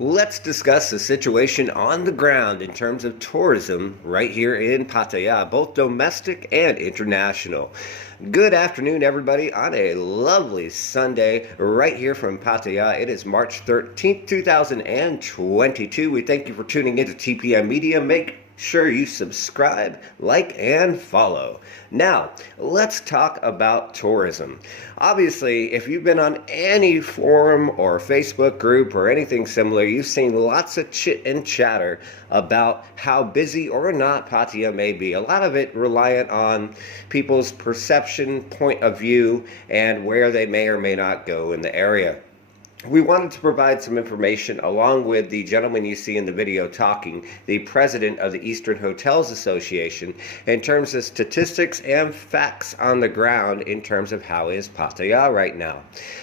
Let's discuss the situation on the ground in terms of tourism right here in Pattaya, both domestic and international. Good afternoon, everybody, on a lovely Sunday right here from Pattaya. It is March 13th, 2022. We thank you for tuning into TPM Media. Make sure you subscribe, like, and follow. Now, let's talk about tourism. Obviously, if you've been on any forum or Facebook group or anything similar, you've seen lots of chit and chatter about how busy or not Pattaya may be. A lot of it reliant on people's perception, point of view, and where they may or may not go in the area. We wanted to provide some information along with the gentleman you see in the video talking, the president of the Eastern Hotels Association, in terms of statistics and facts on the ground in terms of how is Pattaya right now.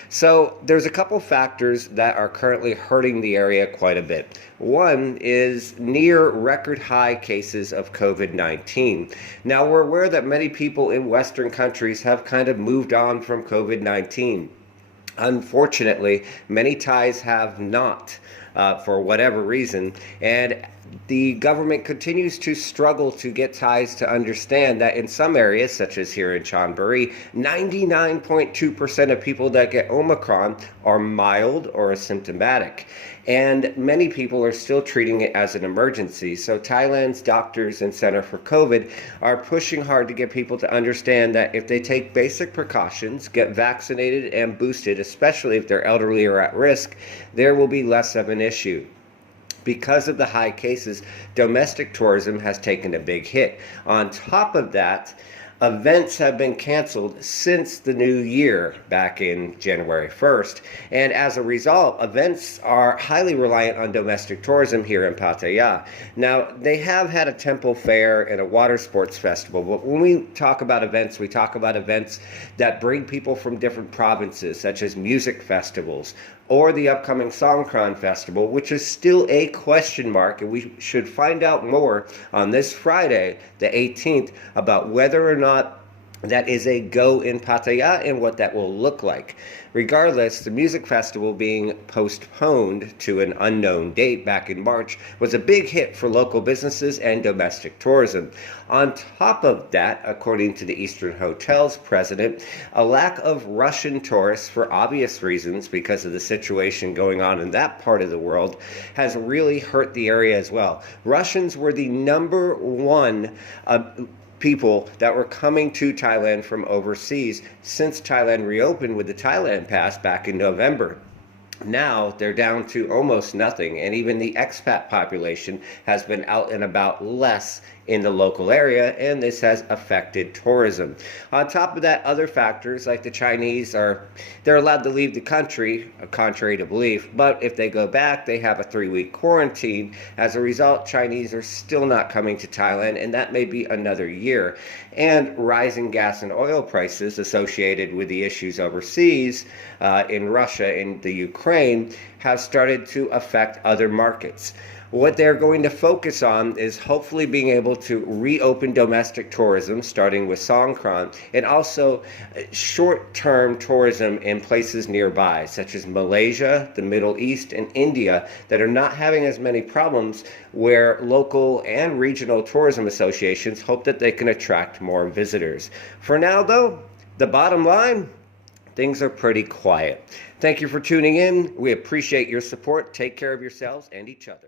So there's a couple factors that are currently hurting the area quite a bit. One is near record high cases of COVID-19. Now we're aware that many people in Western countries have kind of moved on from COVID-19. Unfortunately, many Thais have not, for whatever reason, and the government continues to struggle to get Thais to understand that in some areas, such as here in Chonburi, 99.2% of people that get Omicron are mild or asymptomatic. And many people are still treating it as an emergency. So Thailand's doctors and Center for COVID are pushing hard to get people to understand that if they take basic precautions, get vaccinated and boosted, especially if they're elderly or at risk, there will be less of an issue. Because of the high cases, domestic tourism has taken a big hit. On top of that, events have been canceled since the new year back in January 1st. And as a result, events are highly reliant on domestic tourism here in Pattaya. Now, they have had a temple fair and a water sports festival, but when we talk about events, we talk about events that bring people from different provinces, such as music festivals, or the upcoming Songkran Festival, which is still a question mark, and we should find out more on this Friday, the 18th, about whether or not that is a go in Pattaya and what that will look like. Regardless, the music festival being postponed to an unknown date back in March was a big hit for local businesses and domestic tourism. On top of that, according to the Eastern Hotels president, a lack of Russian tourists for obvious reasons because of the situation going on in that part of the world has really hurt the area as well. Russians were the number one people that were coming to Thailand from overseas since Thailand reopened with the Thailand Pass back in November. Now they're down to almost nothing, and even the expat population has been out and about less in the local area, and this has affected tourism. On top of that, other factors like the Chinese they're allowed to leave the country, contrary to belief, but if they go back, they have a 3-week quarantine. As a result, Chinese are still not coming to Thailand, and that may be another year. And rising gas and oil prices associated with the issues overseas in Russia and the Ukraine have started to affect other markets. What they're going to focus on is hopefully being able to reopen domestic tourism, starting with Songkran, and also short-term tourism in places nearby, such as Malaysia, the Middle East, and India, that are not having as many problems, where local and regional tourism associations hope that they can attract more visitors. For now, though, the bottom line, things are pretty quiet. Thank you for tuning in. We appreciate your support. Take care of yourselves and each other.